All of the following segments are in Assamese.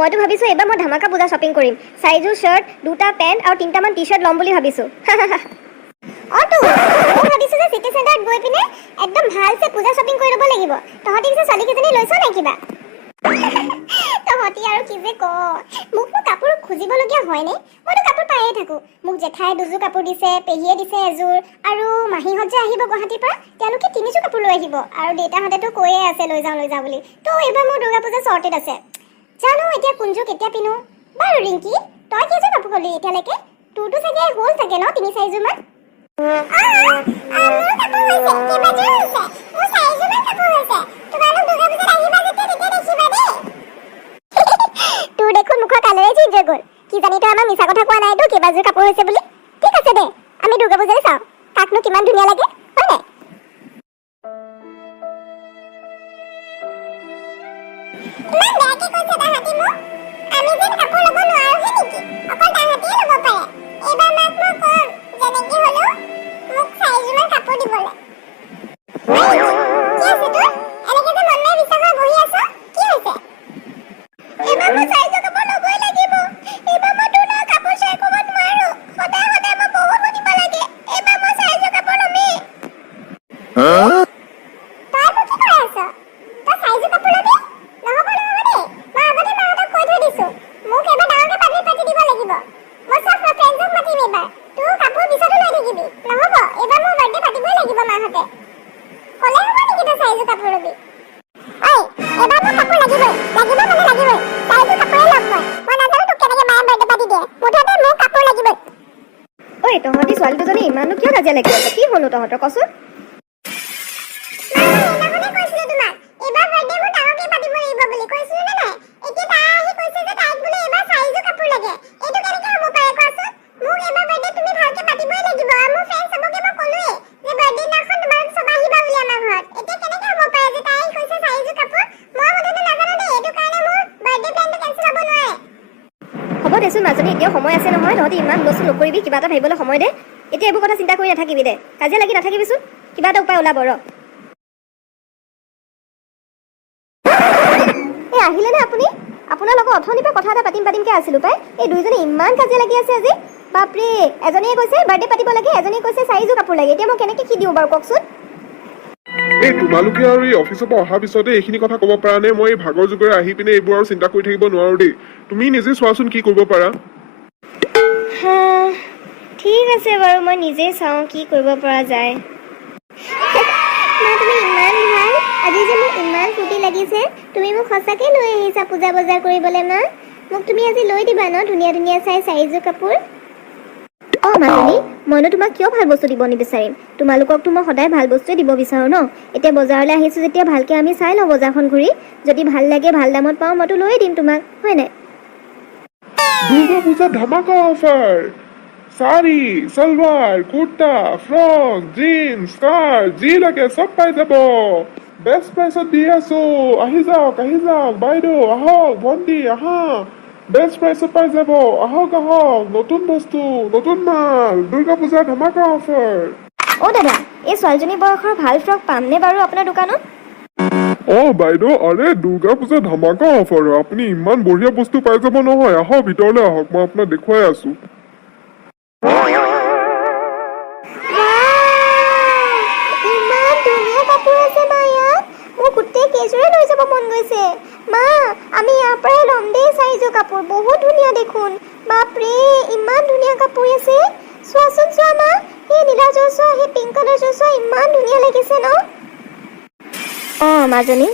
মইতো ভাবিছোঁ এইবাৰ মই ধামাকা পূজা শ্বপিং কৰিম। 4যোৰ শ্বাৰ্ট, 2টা পেণ্ট আৰু 3টামান টি-শ্বাৰ্ট ল'ম বুলি ভাবিছোঁ। অঁ তো মই ভাবিছোঁ যে চিটি চেণ্টাৰত গৈ পিনে একদম ভালছে পূজা শ্বপিং কৰি ল'ব লাগিব। তহঁতি পিছে ছোৱালীকেইজনী লৈছ নাই কিবা? তহঁতি আৰু কি যে ক, মোকনো কাপোৰ খুজিবলগীয়া হয়নে? মইতো কাপোৰ পায়ে থাকোঁ। মোক জেঠাই 2যোৰ কাপোৰ দিছে, পেহীয়ে দিছে এযোৰ, আৰু মাহীহঁত যে আহিব গুৱাহাটীৰ পৰা, তেওঁলোকে 3যোৰ কাপোৰ লৈ আহিব, আৰু দেউতাহঁতেতো কৈয়ে আছে লৈ যাওঁ বুলি। তো এইবাৰ মোৰ দুৰ্গা পূজা চৰ্টেড আছে। জানো এতিয়া কোনযোৰ কেতিয়া পিন্ধো। বাৰু ৰিংকি, তই কেইযোৰ কাপোৰ ল'লি এতিয়ালৈকে? তোৰতো চাগে হ'ল চাগে ন 3-4যোৰ মান? মোৰ কাপোৰ হৈছে, কেইবাযোৰো হৈছে। মোৰ 4যোৰ মান কাপোৰ হৈছে। তোমালোক দুৰ্গা পূজাত আহিবা যেতিয়া তেতিয়া দেখিবা দেই। তোৰ দেখোন মুখৰ কালেৰে চেঞ্জ হৈ গ'ল। কি জানি তই আমাক মিছা কথা কোৱা নাইতো কেইবাযোৰ কাপোৰ হৈছে বুলি। ঠিক আছে দে, আমি দুৰ্গা পূজাৰে চাওঁ কাকনো কিমান ধুনীয়া লাগে, হয় নাই? ইমান বেয়াকে কৈছে তাহাঁতি মোক। আমি যেন কাপোৰ ল'ব নোৱাৰোহে নেকি? অকল তাহাঁতিয়ে ল'ব পাৰে। এইবাৰ মাক মই ক'ম, যেনেকে হ'লেও মোক 4যোৰ মান কাপোৰ দিবলৈ। কি আছে তোৰ? এনেকে যে মন নাই বিশ্বাসৰ বহি আছ, কি হৈছে? এইবাৰ মই 4যোৰ কাপোৰ ল'বই লাগিব। এইবাৰ মই তোৰ লগত কাপোৰ শ্বেয়াৰ কৰিব নোৱাৰো। সদায় সদায় মই বহুত শুনিব লাগে। এইবাৰ মই 4যোৰ কাপোৰ ল'মেই। তই মোক কি কৈ আছ? তই 4যোৰ কাপোৰ ল'বি? নহ'ব দেই। মই আগতে মাহঁতক কৈ থৈ দিছোঁ, মোক এইবাৰ ডাঙৰকে পাৰ্টি দিব লাগিব। মই চব ফ্ৰেণ্ডছক মাতিম এইবাৰ। তোৰ কাপোৰ পিছতো লৈ থাকিবি। নহ'ব, এইবাৰ মোৰ বাৰ্থডে পাতিবই লাগিব মাহঁতে। ক'লে হ'ব নেকি তই 4যোৰ কাপোৰ ল'বি? ঐ, এইবাৰ মোক কাপোৰ লাগিবই। 4যোৰ কাপোৰে ল'ম মই। মই নাজানো তোক কেনেকে মায়ে বাৰ্থডে পাতি দিয়ে। মুঠতে মোক কাপোৰ লাগিবই। ঐ, তহঁতি ছোৱালী দুজনী ইমানো কিয় কাজিয়া লাগি আছে? কি হ'লনো তহঁতৰ কচোন? হ'ব দেচোন মাজনী, এতিয়াও সময় আছে নহয়। তহঁতি ইমান বস্তু নকৰিবি, কিবা এটা ভাবিবলৈ সময় দে। এতিয়া এইবোৰ কথা চিন্তা কৰি নাথাকিবি দে। কাজিয়া লাগি নাথাকিবিচোন, কিবা এটা উপায় ওলাব ৰ। এই আহিলেনে আপুনি? আপোনাৰ লগত অথনিৰ পৰা কথা এটা পাতিমকৈ আছিলোঁ পাই। এই দুইজনী ইমান কাজিয়া লাগি আছে আজি। বাপৰে, এজনীয়ে কৈছে বাৰ্থডে পাতিব লাগে, এজনীয়ে কৈছে 4যোৰ কাপোৰ লাগে। এতিয়া মই কেনেকৈ কি দিওঁ বাৰু কওকচোন? এই তোমালোকে আৰু এই অফিচৰ পৰা অহাৰ পিছতে এইখিনি কথা ক'ব পাৰা নে? মই এই ভাগৰ যুগৰে আহি পিনে এইবোৰ আৰু চিন্তা কৰি থাকিব নোৱাৰো দেই। তুমি নিজে চোৱাচোন কি কৰিব পাৰা। ঠিক আছে বাৰু, মই নিজেই চাওঁ কি কৰিব পৰা যায়। মা, তুমি ইমান ভাল। আজি যে মোক ইমান ফূৰ্তি লাগিছে। তুমি মোক সঁচাকৈ লৈ আহিছা পূজা বজাৰ কৰিবলৈ মা। মোক তুমি আজি লৈ দিবা ন ধুনীয়া ধুনীয়া চাই 4যোৰ কাপোৰ? অঁ মাজনী, মইনো তোমাক কিয় ভাল বস্তু দিব নিবিচাৰিম? তোমালোককতো মই সদায় ভাল বস্তুৱে দিব বিচাৰোঁ ন। এতিয়া বজাৰলৈ আহিছোঁ যেতিয়া ভালকৈ আমি চাই লওঁ বজাৰখন ঘূৰি। যদি ভাল লাগে, ভাল দামত পাওঁ, মইতো লৈয়ে দিম তোমাক, হয় নাই? দুৰ্গা পূজা ধামাকা offer. Sari, salwar, kurta, frock, jeans, skirt, যি লাগে চব পাই যাব। বেষ্ট প্ৰাইচত দি আছো। আহি যাওক বাইদেউ, আহক ভণ্টি, আহা। বেষ্ট প্ৰাইচত পাই যাব। আহক নতুন বস্তু, নতুন মাল, দুৰ্গা পূজা ধামাকা অফাৰ। অঁ দাদা, এই ছোৱালীজনী বয়সৰ ভাল ফ্ৰক পামনে বাৰু আপোনাৰ দোকানত? অঁ বাইদেউ, আৰে দুৰ্গা পূজা ধামাকা অফাৰ। আপুনি ইমান বঢ়িয়া বস্তু পাই যাব নহয়। আহক ভিতৰলৈ আহক, মই আপোনাক দেখুৱাই আছো। ইমান ধুনীয়া কাপোৰ আছে মা ইয়াত। মোৰ গোটেই কেইযোৰে লৈ যাব মন গৈছে। মা, আমি ইয়াৰ পৰাই ল'ম দেই 4যোৰ কাপোৰ। বহুত ধুনীয়া দেখোন। বাপৰে, ইমান ধুনীয়া কাপোৰ আছে। চোৱাচোন চোৱা মা, সেই নীলাযোৰ চোৱা, সেই পিংক কালাৰযোৰ চোৱা, ইমান ধুনীয়া লাগিছে ন? অঁ মাজনী,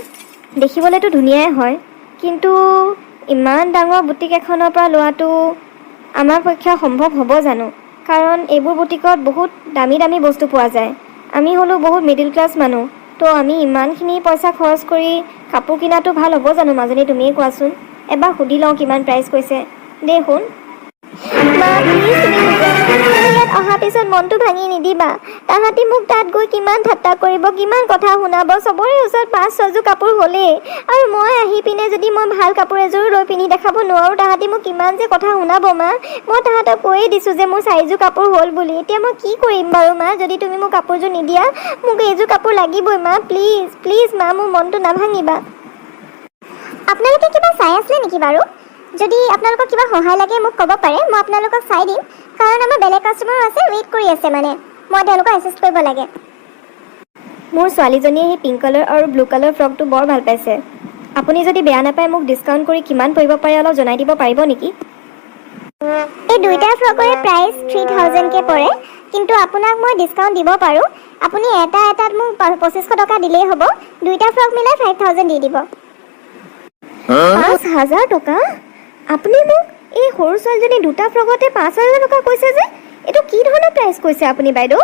দেখিবলৈতো ধুনীয়াই হয়, কিন্তু ইমান ডাঙৰ বুটিক এখনৰ পৰা লোৱাটো আমাৰ পক্ষে সম্ভৱ হ'ব জানো? কাৰণ এইবোৰ বুটিকত বহুত দামী দামী বস্তু পোৱা যায়। আমি হ'লোঁ বহুত মিডিল ক্লাছ মানুহ, তো আমি ইমানখিনি পইচা খৰচ কৰি কাপোৰ কিনাটো ভাল হ'ব জানো মাজনী? তুমিয়ে কোৱাচোন। এবাৰ সুধি লওঁ কিমান প্ৰাইচ কৈছে দেই। শুন মা, প্লিজ তুমি ইয়াত অহাৰ পিছত মনটো ভাঙি নিদিবা। তাহাঁতি মোক তাত গৈ কিমান ঠাট্টা কৰিব, কিমান কথা শুনাব। চবৰে ওচৰত 5-6যোৰ কাপোৰ হ'লেই, আৰু মই আহি পিনে যদি মই ভাল কাপোৰ এযোৰো লৈ পিন্ধি দেখাব নোৱাৰোঁ, তাহাঁতি মোক কিমান যে কথা শুনাব মা। মই তাহাঁতক কৈয়ে দিছোঁ যে মোৰ 4যোৰ কাপোৰ হ'ল বুলি। এতিয়া মই কি কৰিম বাৰু মা, যদি তুমি মোক কাপোৰযোৰ নিদিয়া? মোক এইযোৰ কাপোৰ লাগিবই মা, প্লিজ প্লিজ মা, মোৰ মনটো নাভাঙিবা। আপোনালোকে কিবা চাই আছিলে নেকি বাৰু? যদি আপোনালোকক কিবা সহায় লাগে মোক ক'ব পাৰে, মই আপোনালোকক চাই দিম, কাৰণ আমাৰ বেলেগ কাষ্টমাৰো আছে, ৱেইট কৰি আছে মানে, মই তেওঁলোকক এছিষ্ট কৰিব লাগে। মোৰ ছোৱালীজনীয়ে সেই পিংক কালাৰ আৰু ব্লু কালাৰ ফ্ৰকটো বৰ ভাল পাইছে। আপুনি যদি বেয়া নাপায় মোক ডিছকাউণ্ট কৰি কিমান পৰিব পাৰে অলপ জনাই দিব পাৰিব নেকি? এই দুইটা ফ্ৰকৰে প্ৰাইচ 3000কৈ পৰে, কিন্তু আপোনাক মই ডিছকাউণ্ট দিব পাৰোঁ। আপুনি এটাত মোক 2500 টকা দিলেই হ'ব, দুইটা ফ্ৰক মিলাই 5000 দি দিব। 5000 টকা? আপুনি মোক এই সৰু ছোৱালীজনী দুটা ফ্ৰকতে 5000 টকা কৈছে যে, এইটো কি ধৰণৰ প্ৰাইচ কৈছে আপুনি বাইদেউ?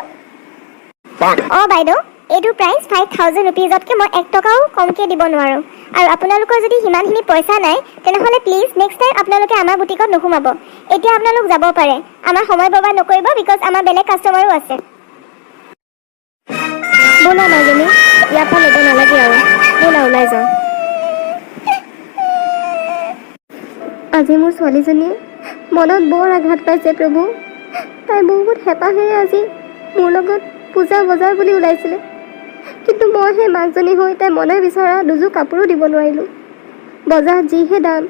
অঁ বাইদেউ, এইটো প্ৰাইচ 5000 ৰুপিজতকৈ মই 1 টকাও কমকৈ দিব নোৱাৰোঁ। আৰু আপোনালোকৰ যদি সিমানখিনি পইচা নাই তেনেহ'লে প্লিজ নেক্সট টাইম আপোনালোকে আমাৰ বুটিকত নোসোমাব। এতিয়া আপোনালোক যাব পাৰে, আমাৰ সময় বৰবাদ নকৰিব, বিকজ আমাৰ বেলেগ কাষ্টমাৰো আছে। ব'লা মাজনী, ইয়াৰ পৰা ল'ব নালাগে আৰু, ব'লা ওলাই যাওঁ। আজি মোৰ ছোৱালীজনীয়ে মনত বৰ আঘাত পাইছে প্ৰভু। তাই বহুত হেঁপাহেৰে আজি মোৰ লগত পূজা বজাৰ বুলি ওলাইছিলে, কিন্তু মই সেই মাকজনী হৈ তাই মনে বিচৰা দুযোৰ কাপোৰো দিব নোৱাৰিলোঁ। বজাৰত যিহে দাম,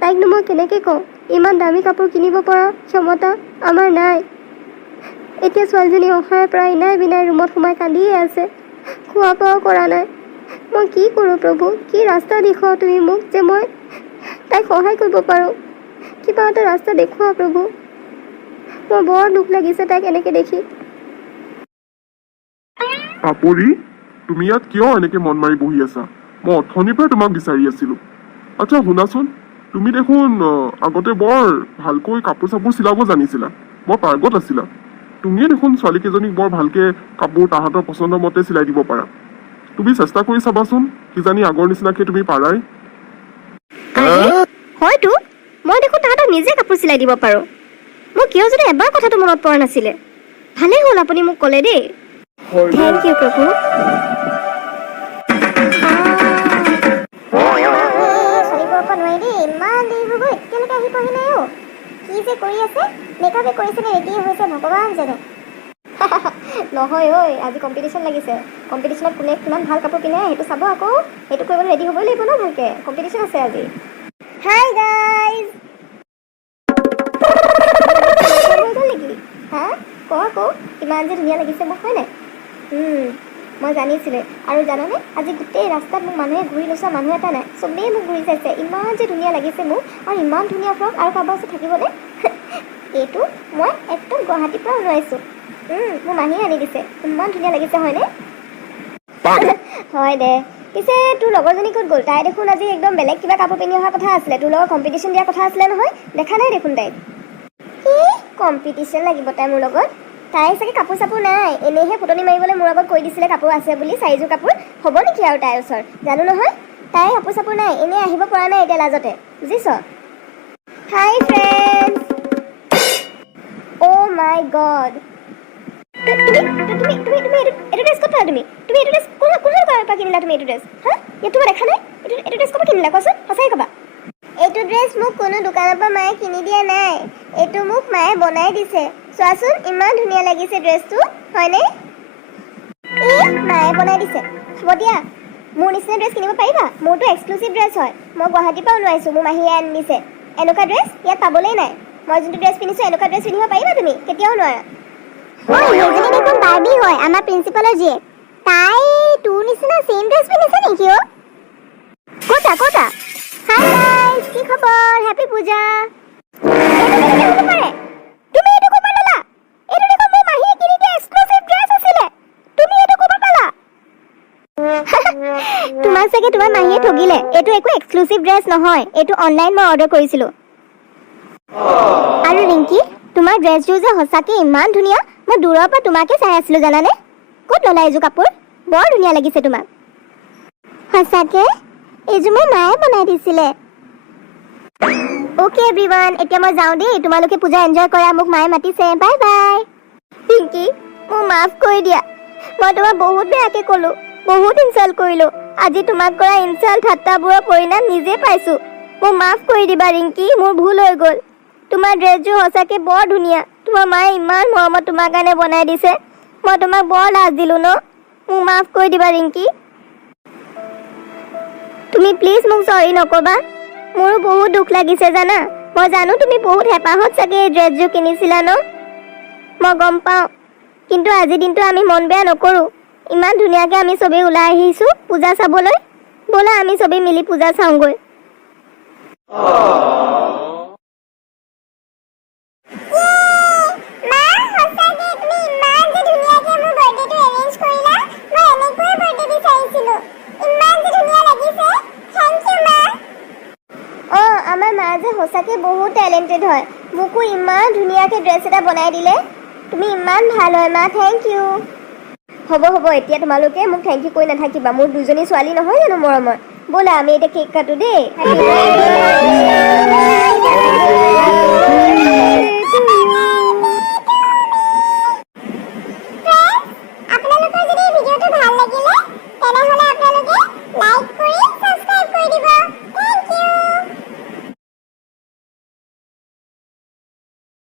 তাইকনো মই কেনেকৈ কওঁ ইমান দামী কাপোৰ কিনিব পৰা ক্ষমতা আমাৰ নাই। এতিয়া ছোৱালীজনী অহাৰে পৰা ইনাই বিনাই ৰুমত সোমাই কান্দিয়ে আছে, খোৱা বোৱাও কৰা নাই। মই কি কৰোঁ প্ৰভু, কি ৰাস্তা দেখুৱাওঁ তুমি মোক যে মই তাইক সহায় কৰিব পাৰোঁ। কিবা এটা ৰাস্তা দেখুওৱা প্ৰভু, মোৰ বৰ দুখ লাগিছে তাইক এনেকৈ দেখি। পাপৰি, তুমি ইয়াত কিয় এনেকে মন মাৰি বহি আছা? মই অথনিৰ পৰা তোমাক বিচাৰি আছিলো। আচ্ছা শুনাচোন, তুমি দেখোন আগতে বৰ ভালকৈ কাপোৰ চাপোৰ চিলাব জানিছিলা, বৰ পাৰ্গত আছিলা। তুমিয়ে দেখোন ছোৱালীকেইজনীক বৰ ভালকে কাপোৰ তাহাঁতৰ পচন্দ মতে চিলাই দিব পাৰা। তুমি চেষ্টা কৰি চাবাচোন, কিজানি আগৰ নিচিনাকে তুমি পাৰাই। হয়তো মই দেখোন তাহাঁতক নিজে কাপোৰ চিলাই দিব পাৰোঁ। মোৰ কিয় যদি এবাৰ কথাটো মনত পৰা নাছিলে। ভালেই হ'ল আপুনি মোক ক'লে দেই। থেংক ইউ প্ৰভু। চলিব পৰা নোৱাৰি দেই, ইমান দেৰি হৈ গ'ল, এতিয়ালৈকে আহি পোৱাহি নাই অ'। কি যে কৰি আছে, মেকআপে কৰিছে নে ৰেডি হৈছে ভগৱান জানে। নহয় ঐ, আজি কম্পিটিশ্যন লাগিছে। কম্পিটিশ্যনত কোনে কিমান ভাল কাপোৰ কিনে সেইটো চাব আকৌ। সেইটো কৰিবলৈ ৰেডি হ'বই লাগিব ন ভালকৈ, কম্পিটিশ্যন আছে আজি। Hi guys. হৈ গ'ল নেকি? হা ক আকৌ, কিমান যে ধুনীয়া লাগিছে মোক, হয় নাই? মই জানিছিলোঁ। আৰু জানানে, আজি গোটেই ৰাস্তাত মোক মানুহে ঘূৰি লৈছা, মানুহ এটা নাই, চবেই মোক ঘূৰি চাইছে। ইমান যে ধুনীয়া লাগিছে মোক, আৰু ইমান ধুনীয়া ফ্ৰক, আৰু কাৰোবাৰ ওচৰত থাকিবনে? এইটো মই একদম গুৱাহাটীৰ পৰা ওলাইছোঁ। মোৰ মাহীয়ে আনি দিছে, ইমান ধুনীয়া লাগিছে হয়নে? হয় দে। পিছে তোৰ লগৰজনী ক'ত গ'ল? তাই দেখোন আজি একদম বেলেগ কিবা কাপোৰ পিন্ধি অহা কথা আছিলে, তোৰ লগত কম্পিটিশ্যন দিয়াৰ কথা আছিলে নহয়, দেখা নাই দেখোন তাইক। কি কম্পিটিশ্যন লাগিব তাই মোৰ লগত? তাই চাগে কাপোৰ চাপোৰ নাই, এনেইহে ফুটনি মাৰিবলৈ মোৰ আগত কৈ দিছিলে কাপোৰ আছে বুলি, 4যোৰ কাপোৰ। হ'ব নেকি আৰু তাইৰ ওচৰত? জানো নহয়, তাই কাপোৰ চাপোৰ নাই, এনেই আহিব পৰা নাই এতিয়া লাজতে, বুজিছ? হাই ফ্ৰেণ্ডছ। অ' মাই গড, তুমি এইটো ড্ৰেছ ক'ত পালা? তুমি এইটো ড্ৰেছ কোন দোকানৰ পৰা কিনিলা? তুমি এইটো ড্ৰেছ হা? ইয়াত তোমাৰ দেখা নাই? এইটো ড্ৰেছ ক'ৰ পৰা কিনিলা কোৱাচোন, সঁচাই ক'বা। এইটো ড্ৰেছ মোক কোনো দোকানৰ পৰা মায়ে কিনি দিয়া নাই, এইটো মোক মায়ে বনাই দিছে। চোৱাচোন ইমান ধুনীয়া লাগিছে ড্ৰেছটো, হয়নে? মায়ে বনাই দিছে। হ'ব দিয়া, মোৰ নিচিনা ড্ৰেছ কিনিব পাৰিবা? মোৰতো এক্সক্লুচিভ ড্ৰেছ হয়, মই গুৱাহাটীৰ পৰা ওলাইছোঁ, মোৰ মাহীয়ে আনি দিছে। এনেকুৱা ড্ৰেছ ইয়াত পাবলেই নাই। মই যোনটো ড্ৰেছ পিন্ধিছোঁ এনেকুৱা ড্ৰেছ পিন্ধিব পাৰিবা তুমি? কেতিয়াও নোৱাৰা। সেইজনী দেখোন বাৰ্বি হয়, আমাৰ প্ৰিন্সিপালৰ জীয়েক। তাই তোৰ নিচিনা ছেইম ড্ৰেছ পিন্ধিছে নেকি অ'? ক'তা? হাই গাইজ, কি খবৰ? হেপী পূজা। তুমি এইটো ক'ৰ পৰা ল'লা? এইটো দেখোন মোৰ মাহীয়ে কিনি দিয়া এক্সক্লুচিভ ড্ৰেছ আছিলে। তুমি এইটো ক'ৰ পৰা পালা? তোমাক চাগে তোমাৰ মাহীয়ে ঠগিলে। এইটো একো এক্সক্লুচিভ ড্ৰেছ নহয়, এইটো অনলাইন মই অৰ্ডাৰ কৰিছিলোঁ। আৰু ৰিংকি, তোমাৰ ড্ৰেছযোৰ যে সঁচাকৈ ইমান ধুনীয়া, মই দূৰৰ পৰা তোমাকে চাই আছিলোঁ জানানে? ক'ত ল'লা এইযোৰ কাপোৰ? বৰ ধুনীয়া লাগিছে তোমাক। সঁচাকৈ এইযোৰ মোৰ মায়ে বনাই দিছিলে। অ'কে এভৰিৱান, এতিয়া মই যাওঁ দেই, তোমালোকে পূজা এনজয় কৰা, মোক মায়ে মাতিছে, বাই বাই। পিংকি, মোক মাফ কৰি দিয়া, মই তোমাক বহুত বেয়াকৈ ক'লোঁ, বহুত ইনচাল্ট কৰিলোঁ। আজি তোমাক কৰা ইনচাল্ট ঠাট্টাবোৰৰ পৰিণাম নিজে পাইছোঁ। মোক মাফ কৰি দিবা ৰিংকি, মোৰ ভুল হৈ গ'ল। তোমাৰ ড্ৰেছযোৰ সঁচাকৈ বৰ ধুনীয়া, তোমাৰ মায়ে ইমান মৰমত তোমাৰ কাৰণে বনাই দিছে। মই তোমাক বৰ লাজ দিলোঁ ন, মোক মাফ কৰি দিবা ৰিংকি। তুমি প্লিজ মোক চৰি নক'বা। মোৰো বহুত দুখ লাগিছে জানা। মই জানো তুমি বহুত হেঁপাহত চাগে এই ড্ৰেছযোৰ কিনিছিলা ন, মই গম পাওঁ। কিন্তু আজিৰ দিনটো আমি মন বেয়া নকৰোঁ। ইমান ধুনীয়াকৈ আমি চবেই ওলাই আহিছোঁ পূজা চাবলৈ। ব'লা আমি চবেই মিলি পূজা চাওঁগৈ। আমাৰ মা যে সঁচাকৈ বহুত টেলেণ্টেড হয়। মোকো ইমান ধুনীয়াকৈ ড্ৰেছ এটা বনাই দিলে। তুমি ইমান ভাল হয় মা, থেংক ইউ। হ'ব হ'ব, এতিয়া তোমালোকে মোক থেংক ইউ কৈ নাথাকিবা। মোৰ দুজনী ছোৱালী নহয় জানো মৰমৰ। ব'লা আমি এতিয়া কেক কাটো দেই।